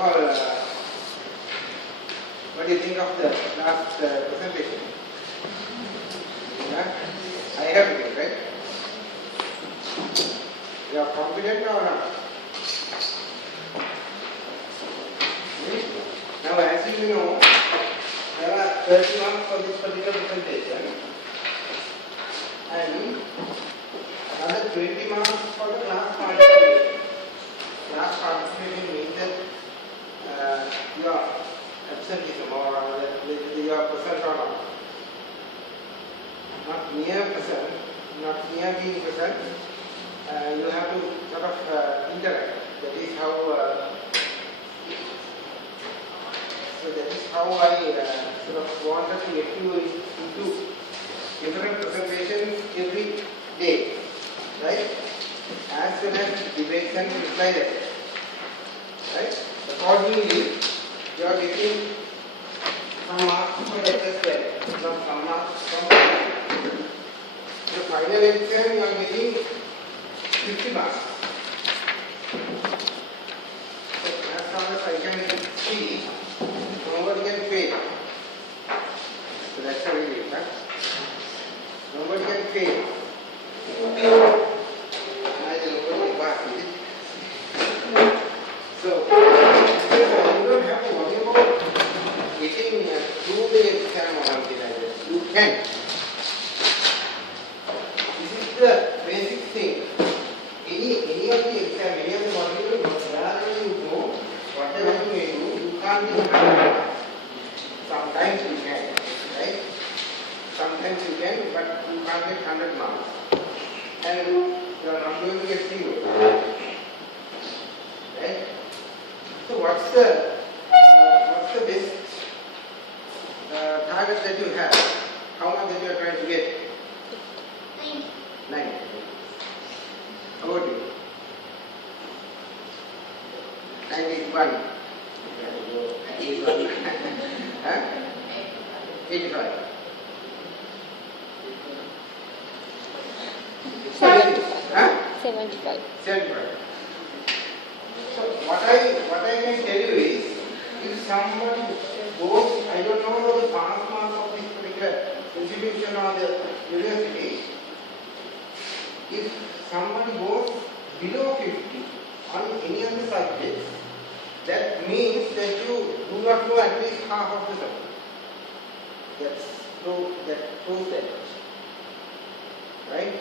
all, what do you think of the last presentation? Yeah? I have it, right? You are confident or not? Now, as you know, there are 30 marks for this particular presentation and another 20 marks for the class participation. Class participation means that you are absenteeism or you are present or not. Not near present, not near being present. You have to sort of interact. That is how. So that is how I sort of wanted to get you into different presentations every day, right? As well as debates and reply letters, right? Accordingly, you are getting some marks for that as well, not some marks from the final exam. You are getting 50 marks. So as far as I can see, nobody can fail. So that's how we do it, huh? Nobody can fail. Neither nobody can pass, is it? So you don't have to worry about getting through the exam or something like that. You can. This is the basic thing. Any of the exam, any of the modules, wherever you go, whatever you may do, you can't be 100%. Sometimes you can, right? Sometimes you can, but you can't get 100 marks. And you are not going to get 0. Right? So what's the best target that you have? How much that you are trying to get? 9. How about you? 91. 81. Huh? 85. 75. 75. So what I can tell you is, if someone goes, I don't know the pass mark of this particular institution or the university, if somebody goes below 50 on any of the subjects, that means that you do not know at least half of the subject. That proves that. Right?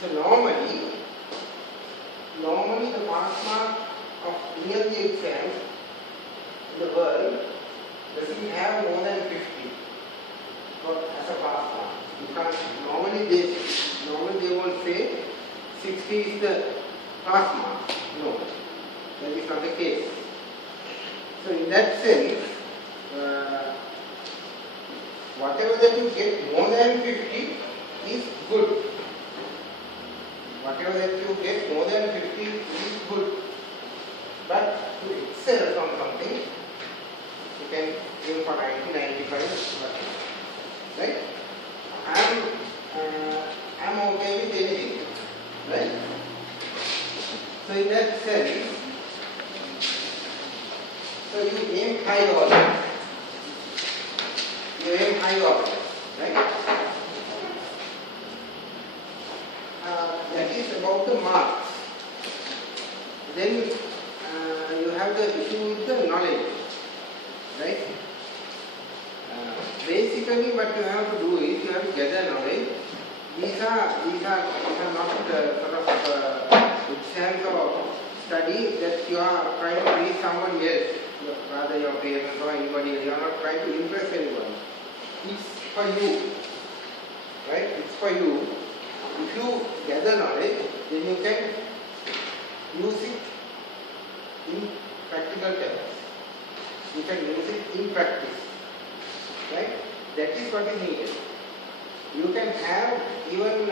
So normally the pass mark of any of the exams in the world doesn't have more than 50 as a pass mark. You can't, normally they won't say 60 is the pass mark. No, that is not the case. So in that sense, whatever that you get more than 50 is good. Whatever that you get more than 50 is good. But to excel from something, you can aim for 90, 95, right? I'm okay with anything, right? So in that sense, so you aim high always. You aim high always, right? That is about the marks. Then you have the issue with the knowledge, right? Basically, what you have to do is you have to gather knowledge. These are not sort of exams or study that you are trying to please somebody else, rather your parents or anybody else. You are not trying to impress anyone. It's for you, right? It's for you. If you gather knowledge, then you can use it in practical terms. You can use it in practice, right? That is what is needed. You can have even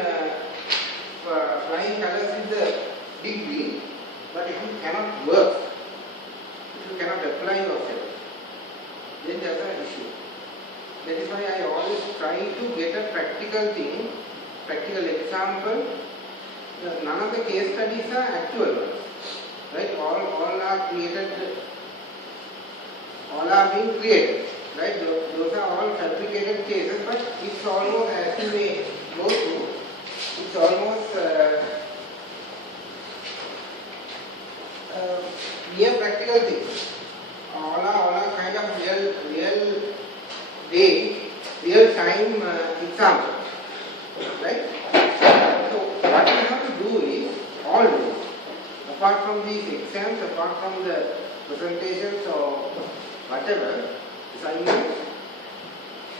flying colors in the degree, but if you cannot work, if you cannot apply yourself, then there is an issue. That is why I always try to get a practical thing, practical example. None of the case studies are actual ones, right? All are are created, all are being created, right? Those are all fabricated cases, but it's almost, as you may go through, it's almost near practical things. All are kind of real day, real time example, right? So what you have to do is always, apart from these exams, apart from the presentations or whatever assignments,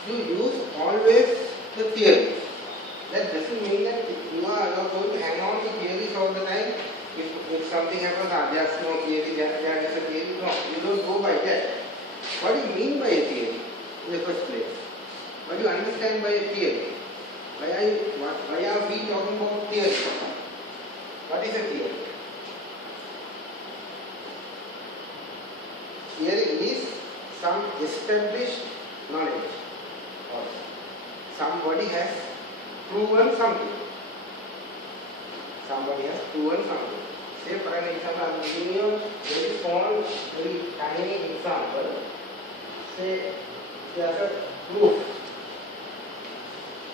you use always the theory. That doesn't mean that you are not going to hang on to theories all the time. If something happens, there's no theory, there is a theory. No, you don't go by that. What do you mean by a theory in the first place? What do you understand by a theory? Why are we talking about theory? What is a theory? Theory is some established knowledge. Or somebody has proven something. Somebody has proven something. Say for an example, I am giving you a very small, very tiny example. Say there is a roof,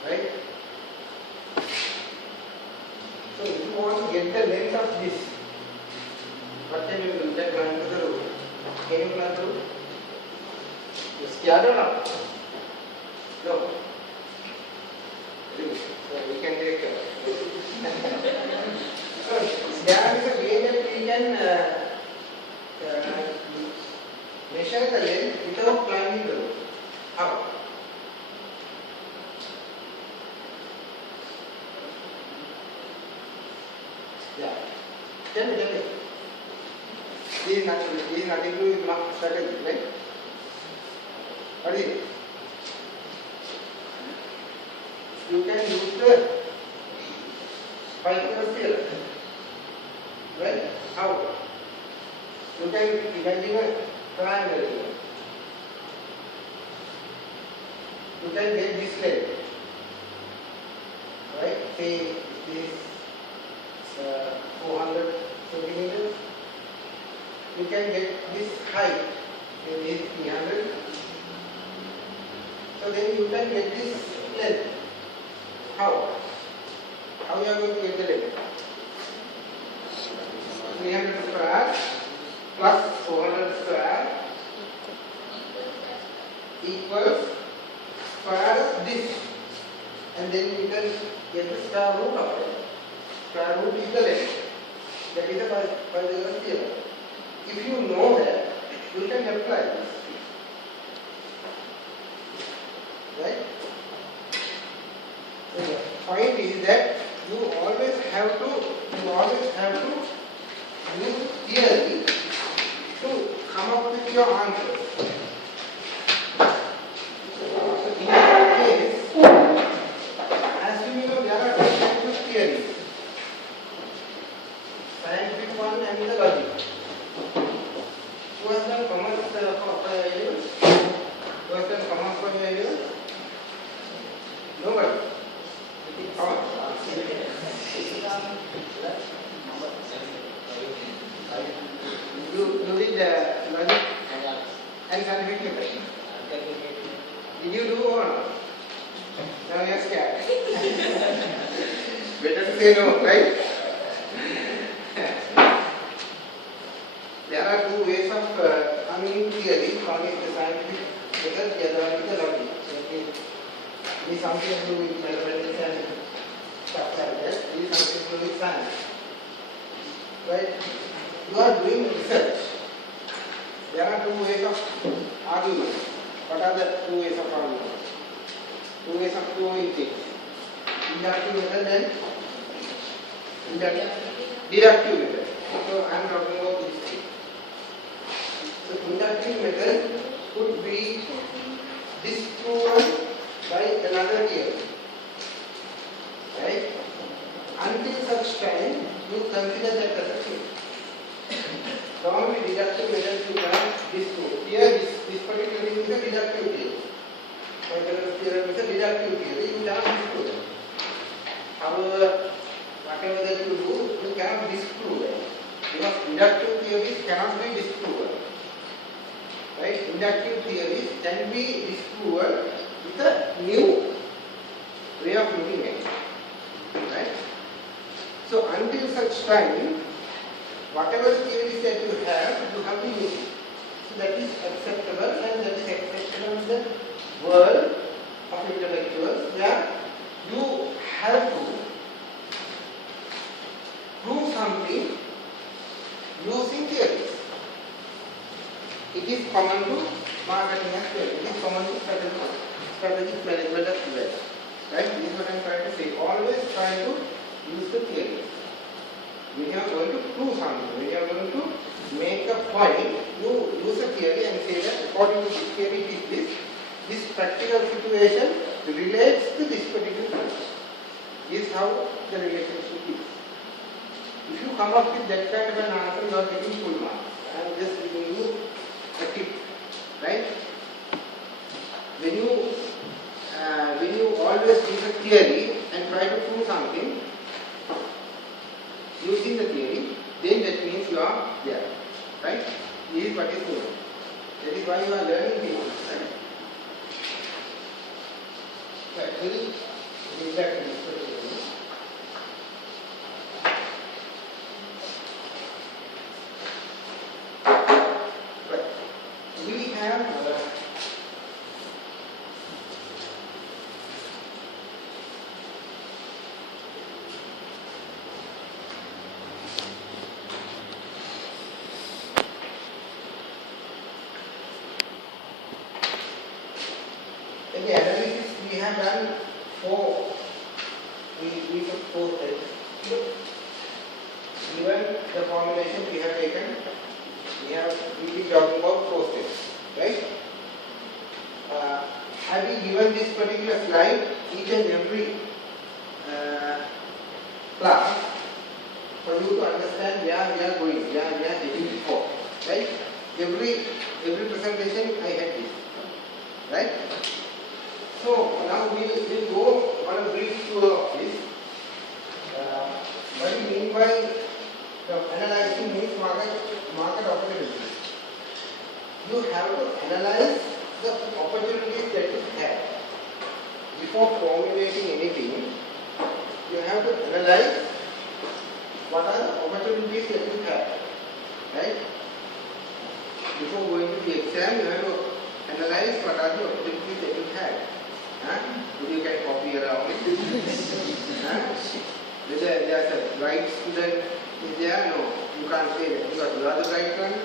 right? So if you want to get the length of this, what can you do? You can climb to the roof. Can you climb the roof? You are scared or not? No. So we can take care. So there is a way that we can measure the length without climbing the roof. How? Yeah. Tell me. This is nothing to do with mark strategy, right? What is it? You can use the Pythagoras theorem. Right? How? You can imagine a triangle here. You can get this length. Right? Say this 400 centimeters. You can get this height. Say this 300. So then you can get this length. How? How you are going to get the length? 300 square plus 400 square equals square of this, and then you can get the square root of it. Square root is the length. That is the Pythagoras theorem. If you know that, you can apply this. Right? So the point is that you always have to use theory to come up with your answers. So in that case, as you know, there are two types of theories: scientific one and the logic. Who has done commerce for your years? Who has done commerce for your years? Nobody. You did logic and scientific method. Did you do or not? Now you are scared. Better to say no, right? There are two ways of coming into theory. One is the scientific method, the other one is the logic. It is something to do with mathematics and stuff like that. It is something to do with science. Right? You are doing research. There are two ways of argument. What are the two ways of argument? Two ways of proving things. Inductive method and deductive method. So I am talking about this thing. So inductive method could be disproven by another theory. Right? Until such time you consider that as a thing. Normally deductive method you can disprove. Here this particular thing is a deductive theory. Pythagoras theorem is a deductive theory. You cannot disprove it. However, whatever that you do, you cannot disprove it. Because deductive theories cannot be disproven. Right? Inductive theories can be disproven with a new way of looking at it. Right? So until such time, whatever theories that you have to use it. So that is acceptable, and that is acceptable in the world of intellectuals, where you have to prove something using theories. It is common to marketing as well. It is common to strategic management as well. Right? This is what I am trying to say. Always try to use the theory. When you are going to prove something, when you are going to make a point, you use a theory and say that according to this theory it is this practical situation relates to this particular point. This is how the relationship is. If you come up with that kind of an answer, you are getting full marks. I am just giving you a tip, right? When you always use a theory and try to prove something using the theory, then that means you are there, right? This is what is going on. That is why you are learning things, right? So actually, we back to this particular. Right. We have in the analysis we have done we took 4 steps. Given the formulation we have taken, we been talking about 4 steps, right? Have we given this particular slide each and every class for you to understand where we are going, where we are heading for, right? Every presentation I had this, right? So now we'll go on a brief tour of this. What we mean by analyzing means market opportunities. You have to analyze the opportunities that you have. Before formulating anything, you have to analyze what are the opportunities that you have. Right? Before going to the exam, you have to analyze what are the opportunities that you have. You can copy around it. Whether there's a right student is there, no, you can't say that you are the right one.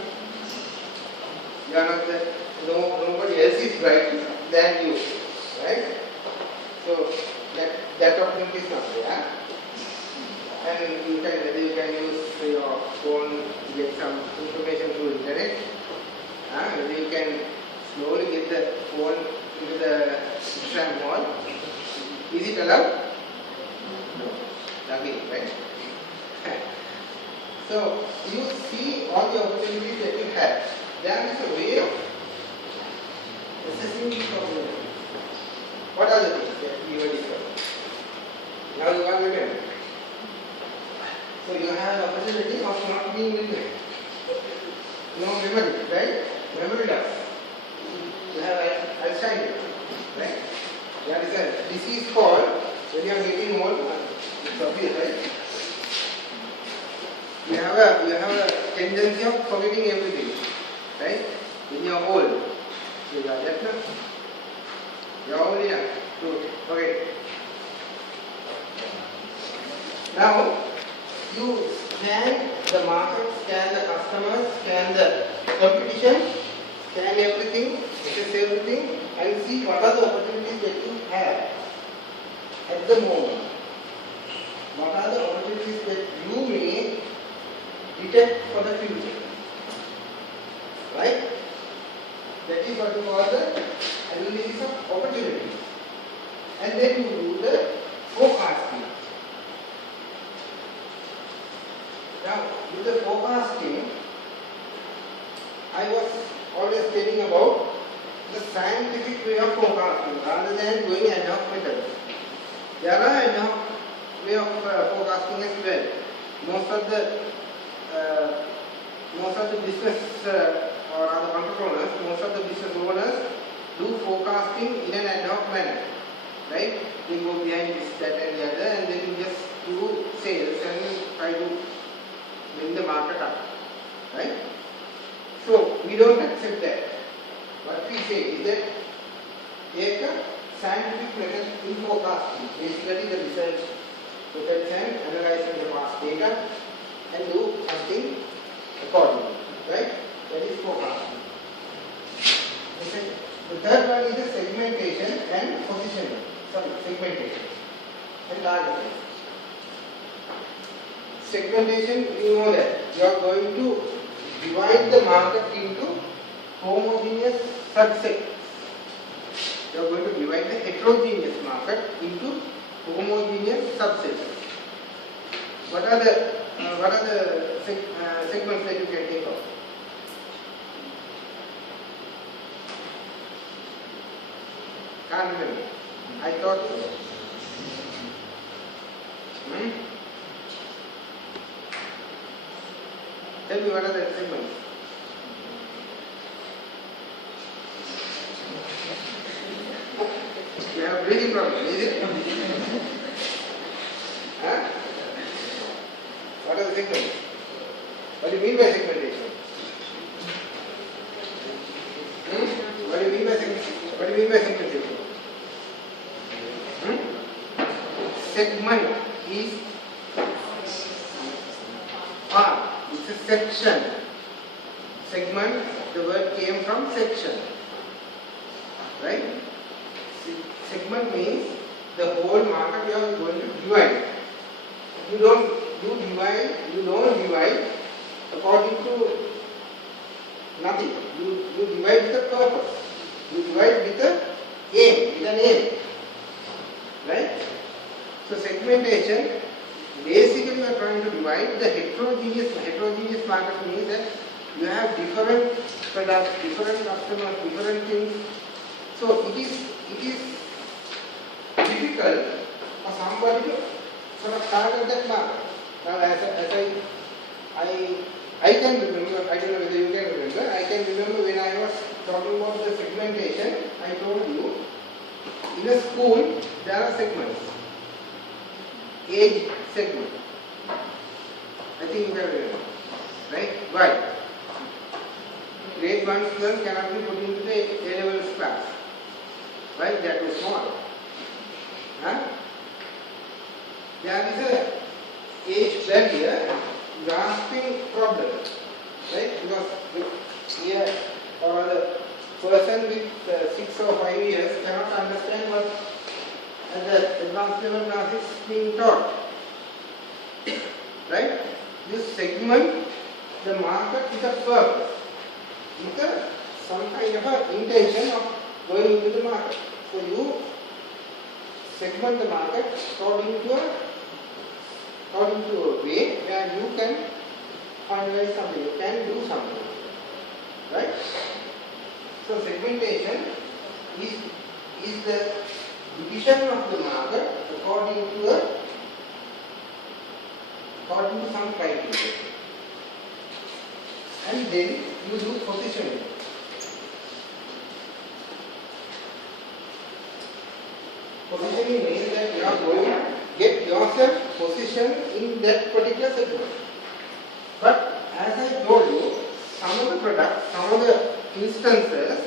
You are not the, nobody else is right than you, right? So that opportunity is not there. And you can use your phone to get some information through internet. Whether you can slowly get the phone into the exam hall. Is it allowed? No. Nothing, right? So you see all the opportunities that you have. There is a way of assessing the problem. What are the things that we were discussing? Now you can remember. So you have an opportunity of not being remembered. No memory, right? Memory loss. You have Alzheimer's, right? There is a disease called, when you are getting old, it's obvious, right? You have a tendency of forgetting everything, right? When you are old, so you are deaf now. You are old enough to forget. Now, you scan the market, scan the customers, scan the competition, scan everything, assess everything, and see what are the opportunities that you have at the moment. What are the opportunities that you may detect for the future? Right? That is what we call the analysis of opportunities. And then you do the forecasting. Now, with the forecasting, I was always telling about the scientific way of forecasting rather than doing ad hoc methods. There are ad hoc way of forecasting as well. Most of business or other entrepreneurs, most of the business owners do forecasting in an ad hoc manner, right? They go behind this, that and the other and then just do sales and try to bring the market up, right? So we don't accept that. What we say is that take a scientific method in forecasting, basically the research methods and analyzing the past data and do something accordingly, right? That is forecasting. The third one is the segmentation and positioning. Segmentation and targeting. Segmentation, you know that you are going to divide the market into homogeneous subsets. You are going to divide the heterogeneous market into homogeneous subsets. What are the segments that you can take of? Can't remember. I thought so. Tell me what are the segments? You have a breathing problem, is it? Huh? What are the segments? What do you mean by segmentation? What do you mean by segmentation? What do you mean by segmentation? Segment is part. It's a section. Segment, the word came from section. Right? Segment means the whole market you are going to divide. You don't divide according to nothing. You divide with a purpose. You divide with an aim. Right? So segmentation, basically you are trying to divide the heterogeneous market means that you have different products, different customers, different things. So it is difficult for somebody to sort of target that market. Now as I can remember, I don't know whether you can remember, I can remember when I was talking about the segmentation, I told you, in a school there are segments. Age segment. I think you can remember. Right? Why? Grade 1 student cannot be put into the A-levels class. Why? They are too small. Huh? There is a age barrier grasping problem. Right? Because here or the person with 6 or 5 years cannot understand what at the advanced level class is being taught. Right? You segment the market with a purpose, with some kind of a intention of going into the market. So you segment the market according to a way where you can finalize something, you can do something. Right? So segmentation is the division of the market according to some criteria. And then you do positioning. Positioning means that you are going to get yourself positioned in that particular segment. But as I told you, some of the products, some of the instances